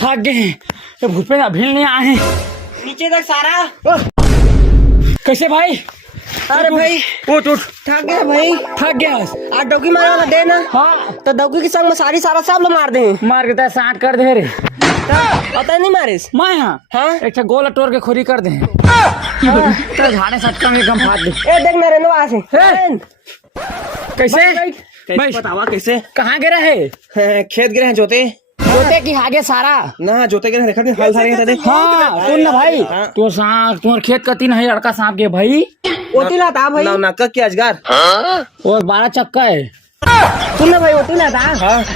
थक गए हैं, ये भूपेंद्र अभी नहीं आए हैं। नीचे तक सारा। कैसे भाई? अरे भाई उठ उठ, थक गया भाई। थक गया। आज डौकी मारे वाला दे ना। हाँ तो डौकी के संग में सारा सब लोग मार दे। मार के 60 कर दे रे। पता नहीं मारिस मैं हाँ हाँ एक गोल टोर के खोरी कर दे। तो झाड़े सटका में गम फाड़ दे। ए देख नरेंद्र से कैसे कैसे बतावा कैसे कहाँ गिरा है? खेत गिरे हैं जोते जोते की आगे सारा ना जोते गिरे देखा हल सारे हाँ सुन ना भाई तो सांप तुम्हारे खेत का 3 है लड़का सांप के भाई ओटी लाता भाई ना क्या अजगर और 12 चक्का है। सुन ना भाई ओटी लाता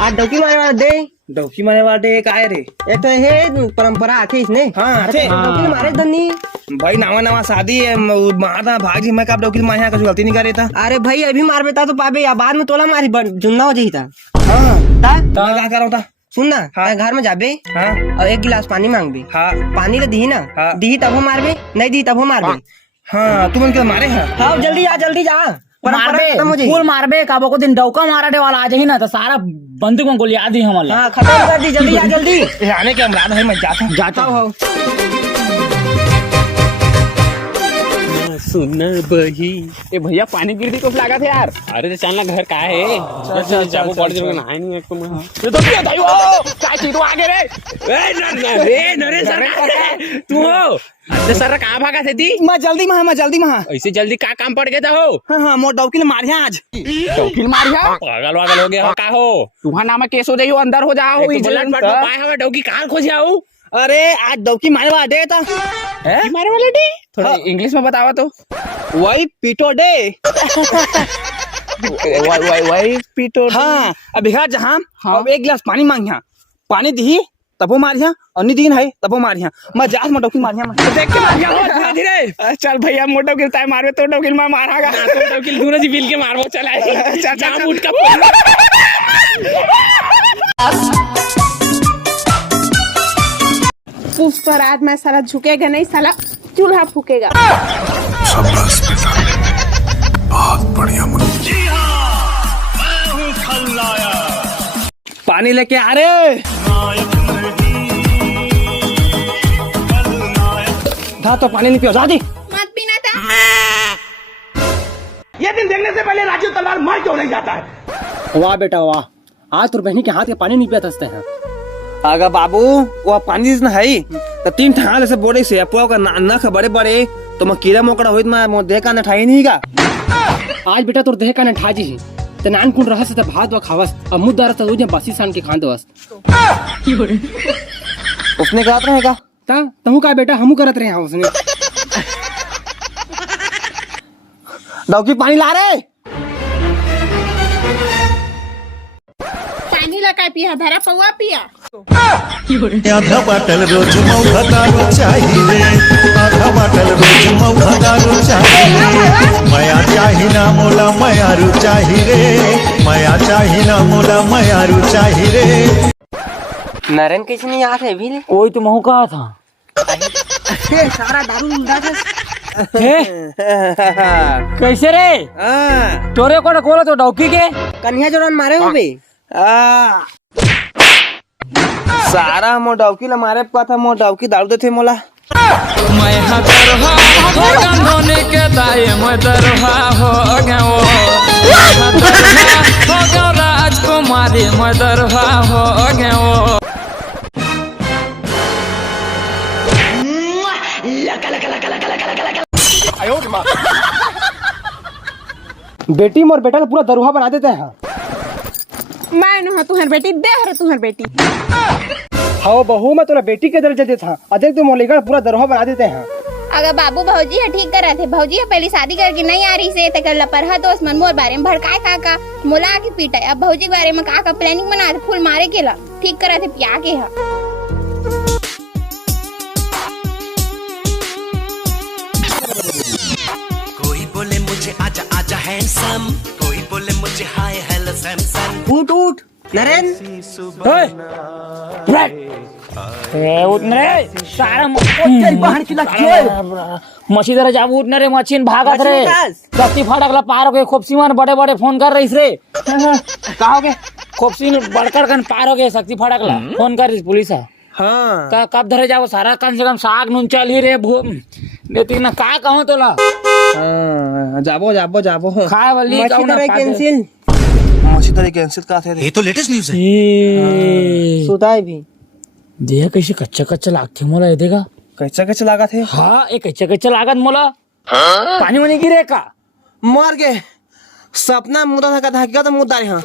आज डौकी मारे वाला दे। डौकी मारे वाला दे का है रे? एक तो है परंपरा आथे इसने। हाँ डौकी मारे धनी भाई नवा शादी है मारता भाग जी मैं कब डौकी मारे कुछ गलती नहीं कर रहा था। अरे भाई अभी मार बेटा तो पाबे या बाद में तोला मारी जुन्ना हो जाही था। हाँ क्या कर रहा था सुन ना हाँ? घर में जाबे हाँ? और 1 गिलास पानी मांगबे हाँ? पानी तो दी ना हाँ? दी तब मारबे नहीं दी तब मारबे हाँ? तुम उनके मारे हाँ जल्दी जा मारबे फूल मारबे काबो को दिन डौका मारा दे वाला आ जाही ना तो सारा बंदूक में गोली आदी हमारा हाँ खत्म कर दी जल्दी आने के अमराद है मैं जाता हूँ। सुनर बही ए भैया पानी गिर दी को लगा थे यार। अरे तो चलना घर का है जाबो पड़ जरूर नहाए नहीं एक तो मैं ये तो क्या भाई वो काय चीज आगे रे ए नरेश सर तू हो अरे सर कहां भागा थे ती मैं जल्दी में ऐसे जल्दी का काम पड़ गया था हो हाँ मोर डौकी ने मारिया आज डौकी मारिया पागल वागल हो गया हो का हो तुम्हारा नाम केस हो जाइयो अंदर हो जाओ बुलेट पट पाए हमें डौकी कहां खोज आओ। अरे आज डौकी मारे वाला डे था मारे वाले डे थोड़ा इंग्लिश में बतावा तो वही पीटो डे वही पीटो हाँ अभी जहाँ अब 1 गिलास पानी मांगिया पानी दी तबो मारिया और नहीं दी है तबो मारिया मैं जात में डौकी मारिया देख के मारिया धीरे धीरे चल भैया मोटो गिरता है मारवे तो डौकी में मारागा तो डौकी दूर जी बिल के मारबो चला चाचा उठ का उस पर आज मैं साला झुकेगा नहीं साला चूल्हा फूकेगा। शाबाश बेटा बहुत बढ़िया मुन्नी। पानी लेके आ रे धा तो पानी नहीं पियो जा दी मत पीना था। ये दिन देखने से पहले राजू तलवार मर क्यों नहीं जाता है? वाह बेटा वाह आज तुर बहनी के हाथ के पानी नहीं पिया थसते हैं। अगर बाबू वो पानी जितना है तो 3 ठाल ऐसे बोरे से अपुआ का नख बड़े बड़े तो मैं कीड़ा मोकड़ा होइत मैं देह का न ठाई नहीं का आज बेटा तोर देह का न ठाजी तो नान कुन रहस त भात व खावस अब मुद्दा रस तो बासी सान के खान दवस उसने कहत रहेगा ता तहु का बेटा हमू करत रहे हैं उसने डौकी पानी ला रे पानी लगा पिया धरा पौवा पिया आधा बाटल रोज मौका दारू चाहिए आधा बाटल रोज मौका दारू चाहिए माया चाही ना मोला मायारू चाही रे माया चाही ना मोला मायारू चाही रे। नरेन कैसे नहीं याद है भी वही तो महू कहा था सारा दारू उड़ा कैसे रे तोरे को कोला तो डौकी के कन्या जोड़न मारे हो बे सारा मो डौकी ला मारे पा था मो डौकी दारू देथे मोला मैं हदरहा हो गंधोने के दाए मैं दरहा हो गयो हदरहा हो गयो राजकुमारी मैं दरहा हो गयो बेटी मोर बेटा पूरा दरुहा बना देते हैं। मैं नु तुहर बेटी दे हर तुहर बेटी हाँ बहू मैं तोरा बेटी के दर्जे देता था अधिक तो मोलेगा पूरा दरुहा बना देते हैं। अगर बाबू भौजी है ठीक कर रहे थे भौजी है पहले शादी करके नहीं आ रही से तकर लपरहा दोस्त मन मोर बारे में भड़काए का मोला के पीटा अब भौजी के बारे में का प्लानिंग बना थे फूल मारे के ला ठीक कर रहे थे पिया के है। कोई बोले मुझे आजा आजा हैंडसम कोई बोले मुझे हाय हेलो सैमसन उठ उठ नरेन मछली तरह जाब उठने रे मछीन भागत रे गत्ती फटकला पार हो गए खोपसी में बड़े बड़े फोन कर रही रे कहा हो गए खोपसी में बड़कर कन पार हो गए शक्ति फटकला फोन कर रही पुलिस है हाँ कब धरे जाओ सारा कम से कम साग नून चल ही रे लेकिन ना का कहूँ तोला हाँ जाबो जाबो जाबो खाए वाली मछली तरह कैंसिल का थे ये तो लेटेस्ट न्यूज है। सुताई भी देख कैसे कच्चा कच्चा लागते मोला ये देगा कैसा कैसा लगा थे हाँ ये कच्चा कच्चा लागत मोला पानी वानी गिरे का मर गए सपना मुद्दा था हकीकत मुद्दा है।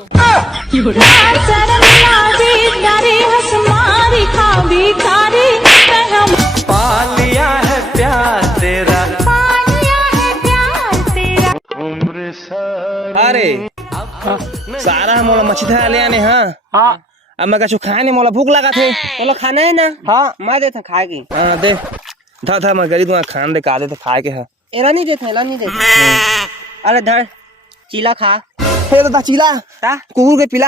पालिया है प्यार तेरा अरे सारा मोला मछली था ले आने हाँ हाँ अब मैं कछु खाए नहीं मोला भूख लगा थे चलो खाना है ना हाँ मैं देता खाए की हाँ दे था मैं गरीब खान दे का दे खाए के है एला नहीं देते अरे धर चीला खा हे दादा चीला कुकुर के पिला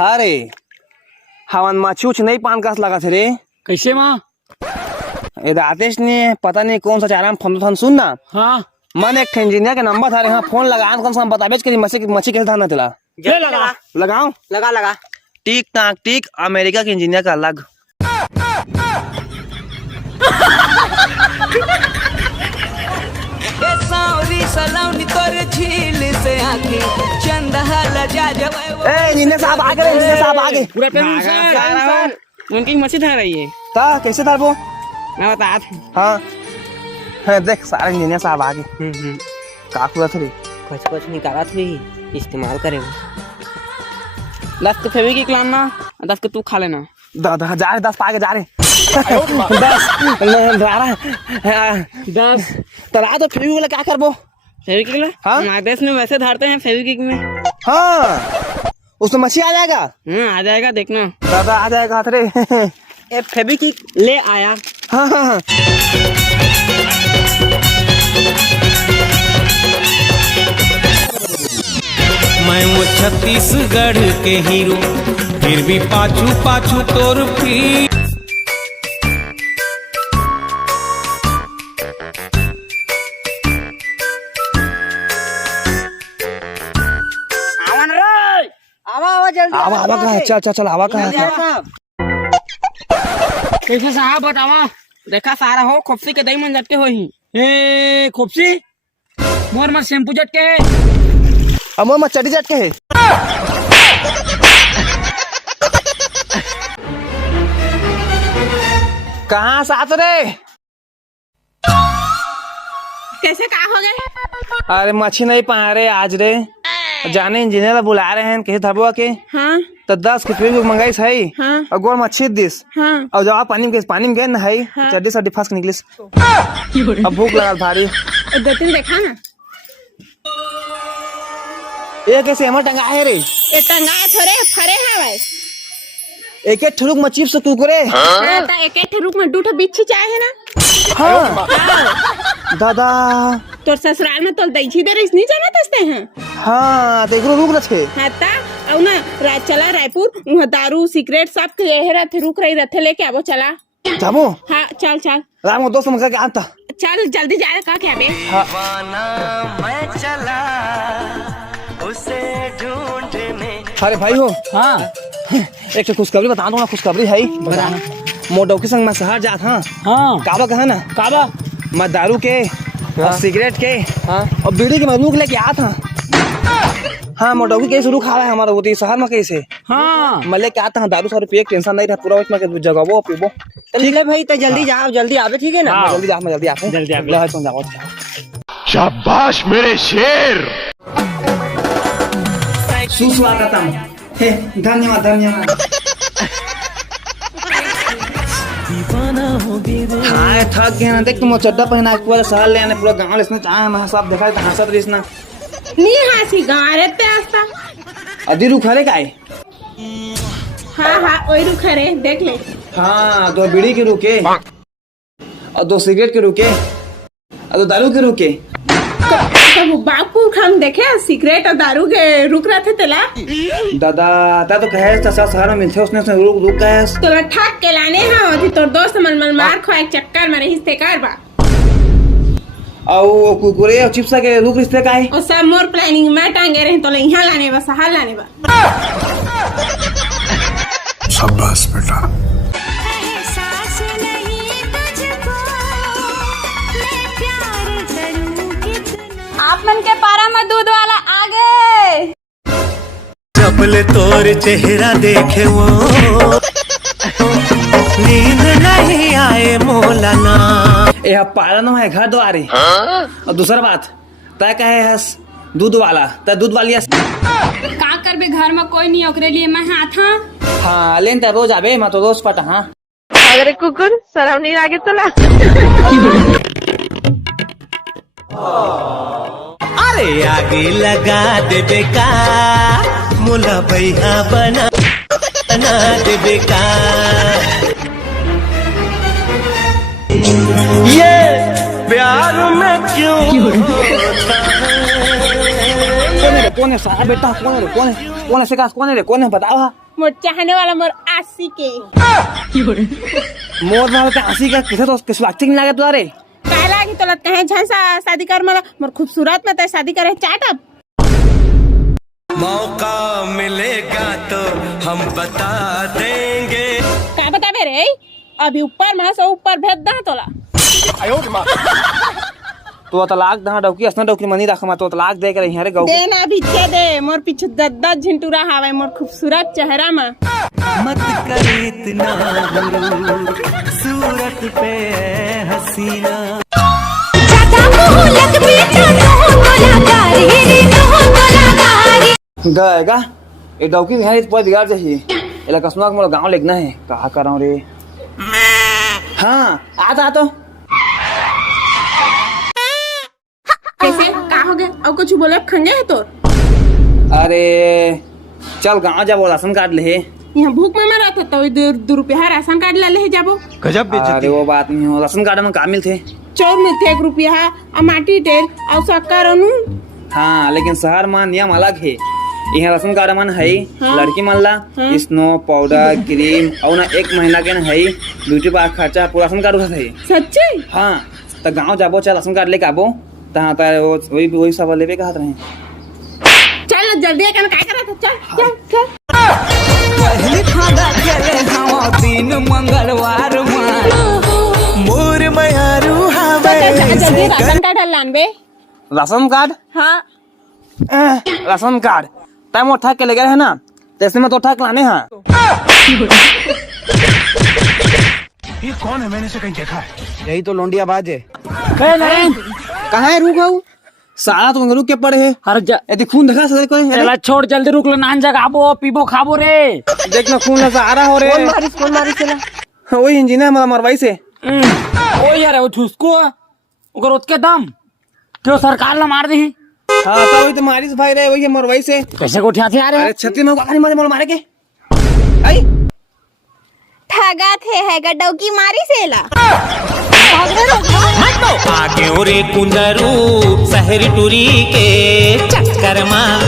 अरे हवन माछूछ नहीं पान कास लगा थे रे कैसे माँ ये आदेश ने पता नहीं कौन सा चारा में फोन सुन ना हाँ मन एक इंजीनियर का नंबर था रे हाँ फोन लगा कौन सा बताबेज करी मच्छी कैसे धाना तेला लगा लगाओ लगा टिक टाक टिक अमेरिका के इंजीनियर का अलग सलाउनी तोरे झील से आके चंदा लजा जब ए इंजीनियर साहब आगे इंजीनियर साहब आगे पूरा पेमेंट सर उनकी मच्छी था रही है ता कैसे था वो मैं बता हाँ है देख सारे इंजीनियर साहब आगे का पूरा थे कुछ निकाला थी इस्तेमाल करे 10 के फेवी की खिलाना 10 के तू खा लेना दादा जा रहे 10 पाके जा रहे 10 तला तो फेवी वाला क्या करबो फेविक्विक हाँ हमारे देश में वैसे धारते हैं फेविक्विक में हाँ उसमें मच्छी आ जाएगा आ जाएगा देखना दादा आ जाएगा हाथ रे ये फेविक्विक ले आया हाँ हाँ हाँ मैं वो छत्तीसगढ़ के हीरो फिर भी पाछू पाछू तोर फी आवा का चल आवा का कैसे साहब बतावा देखा सारा हो खुपसी के दही मन झटके हो ही ए खोपसी मोर मत शैम्पू झटके है अमर मत चटी झटके है कहाँ साथ रे कैसे का हो गए? अरे मच्छी नहीं पा रहे आज रे जाने इंजीनियर बुला रहे हैं कैसे धरबुआ के हाँ तो 10 के फेविक्विक मंगाई है हाँ और गोल मच्छी दिस हाँ और जब पानी में गए ना है हाँ। चड्डी सड्डी फंस के निकलिस अब भूख लगा भारी दो तीन देखा ना ये कैसे हमर टंगा है रे ये टंगा थोड़े फरे हवे एक एक ठुरुक मच्छी से कुकुरे ता एक एक रुक में दूठा बिच्छी चाहे ना हाँ दादा तोर ससुराल में तोल दईची दे रही नहीं जाना तस्ते हैं हाँ देखो रुक रखे हाँ ता औ ना चला रायपुर वहाँ दारू सिगरेट सब के यही रहते रुक रही रहते लेके आवो चला जाबो हाँ चल चल राम को दोस्त मंगा के आता चल जल्दी जा का क्या बे मैं चला उसे ढूंढने। अरे भाई हो हाँ एक तो खुशखबरी बता दो ना खुशखबरी है मोटो के संग मैं शहर जात हाँ हाँ काबा कहा ना काबा मैं दारू के और सिगरेट के और बीड़ी के मैं रुक लेके आया था हाँ मोटो की कैसे रुक आवा है हमारा वो शहर में कैसे हाँ मैं लेके आता हूँ दारू सारू पिए टेंशन नहीं रहा पूरा उसमें जगह पीबो ठीक है भाई तो जल्दी जाओ जल्दी आवे ठीक है ना मैं जल्दी आता हूँ जल्दी आ। ले तुम जाओ शाबाश मेरे शेर। सुस्वागतम हे धन्यवाद धन्यवाद हाँ थक गया ना देख तुम चड्डा पहना के पूरा शहर ले आने पूरा गाँव इसमें चाहे मैं सब देखा था हंसत रही ना नहीं हासी गाँव रहते आस्ता अधी रुक हरे काय हाँ हाँ वही रुक रे देख ले हाँ 2 बीड़ी के रुके और 2 सिगरेट के रुके और 2 दारू के रुके बापू खान देखे सिगरेट और दारू के रुक रहे थे तेला दादा ता तो कहे शहर में मिलते उसने रुक गए तोला ठाक के लाने हैं अथी तोर दोस्त मन मार खो एक चक्कर में रही कार बा और कुरकुरे और चिप्स के रुक रिश्ते का है और सब मोर प्लानिंग में टांगे रहे तोला यहाँ लाने बा सहार लाने बा शाबाश बेटा। आप मन के पारा में दूध वाला आ गए। चपले तोर चेहरा देखे वो नींद नहीं आए मौलाना। यह पालन है घर द्वारे और दूसरा बात तय कहे है दूध वाला तय दूध वाली का करबे घर में कोई नहीं ओकरे लिए मैं हाथ हाँ लेन त रोज आबे मैं तो रोज पटा हाँ अरे कुकुर शर्म नहीं आगे तोला अरे आगे लगा दे बेका मुला भैया बना दे बेका। ये प्यार में क्यों कौन है सारा बेटा कौन है सिकास कौन है बतावा मोर चाहने वाला मोर आशी के मोर ना होता आसी का किसे तो किस वक्त नहीं लगा तुआरे काला की तोला कहे झांसा शादी कर मला मोर खूबसूरत में तय शादी करे चाटब मौका मिलेगा तो हम बता देंगे। का बताबे रे अभी ऊपर में से ऊपर भेज दा तोला तो तलाक दहा डौकी असना डौकी मनी रखा मा तो तलाक दे के रही रे गौ देना भी दे मोर पीछे दद्दा झिंटूरा हावे मोर खूबसूरत चेहरा में मत कर इतना गुरूर सूरत पे हसीना। गएगा ये डौकी बिहारी तो बिगाड़ चाहिए एला कसमा मोला गांव लेगना है कहा कर रहा हूं रे हाँ आता तो कैसे का हो गया और कुछ बोले खंगे है तोर अरे चल गांव जाबो राशन कार्ड ले यहाँ भूख में मरा था तो 2 रुपया राशन कार्ड ले जाबो अरे वो बात नहीं हो राशन कार्ड में काम मिलते चौर मिलते 1 रुपया और माटी तेल और शक्कर अनु हाँ लेकिन शहर में नियम अलग है यहाँ राशन कार्ड मन है लड़की मन ला स्नो पाउडर क्रीम और ना 1 महीना के है ब्यूटी पार्लर खर्चा पूरा राशन कार्ड उठा है सच्ची हाँ तो गाँव जाबो चल राशन कार्ड लेके आबो तहाँ वही सब लेवे कहा रहे चल जल्दी क्या करा था चल चल पहली खादा खेले हम दिन मंगलवार में मोर मयारू हवे जल्दी राशन कार्ड लानबे राशन कार्ड हाँ राशन कार्ड टाइम उठा के ले गए है ना जैसे में तो उठा के लाने हैं ये कौन है मैंने से कहीं देखा है। यही तो लोंडिया बाज है। कहाँ है रुक सारा तुम रुक के पड़े है हर यदि खून देखा सर कोई चला छोड़ जल्दी रुक लो नान जगाबो पीबो खाबो रे देखना खून ऐसा आ रहा हो रे कौन मारिस चला वही इंजीनियर हमारा मरवाई से ओ यार वो ठुसको ओकर उतके दम क्यों सरकार ला मार दी हाँ तो वही तो मारिस भाई रे वही मरवाई से कैसे को उठा थे यार अरे छत्ती में काकनी मारे के आई ठगा थे है गडौकी मारी सेला आगे रे कुंदरू शहर टूरी के चक्कर में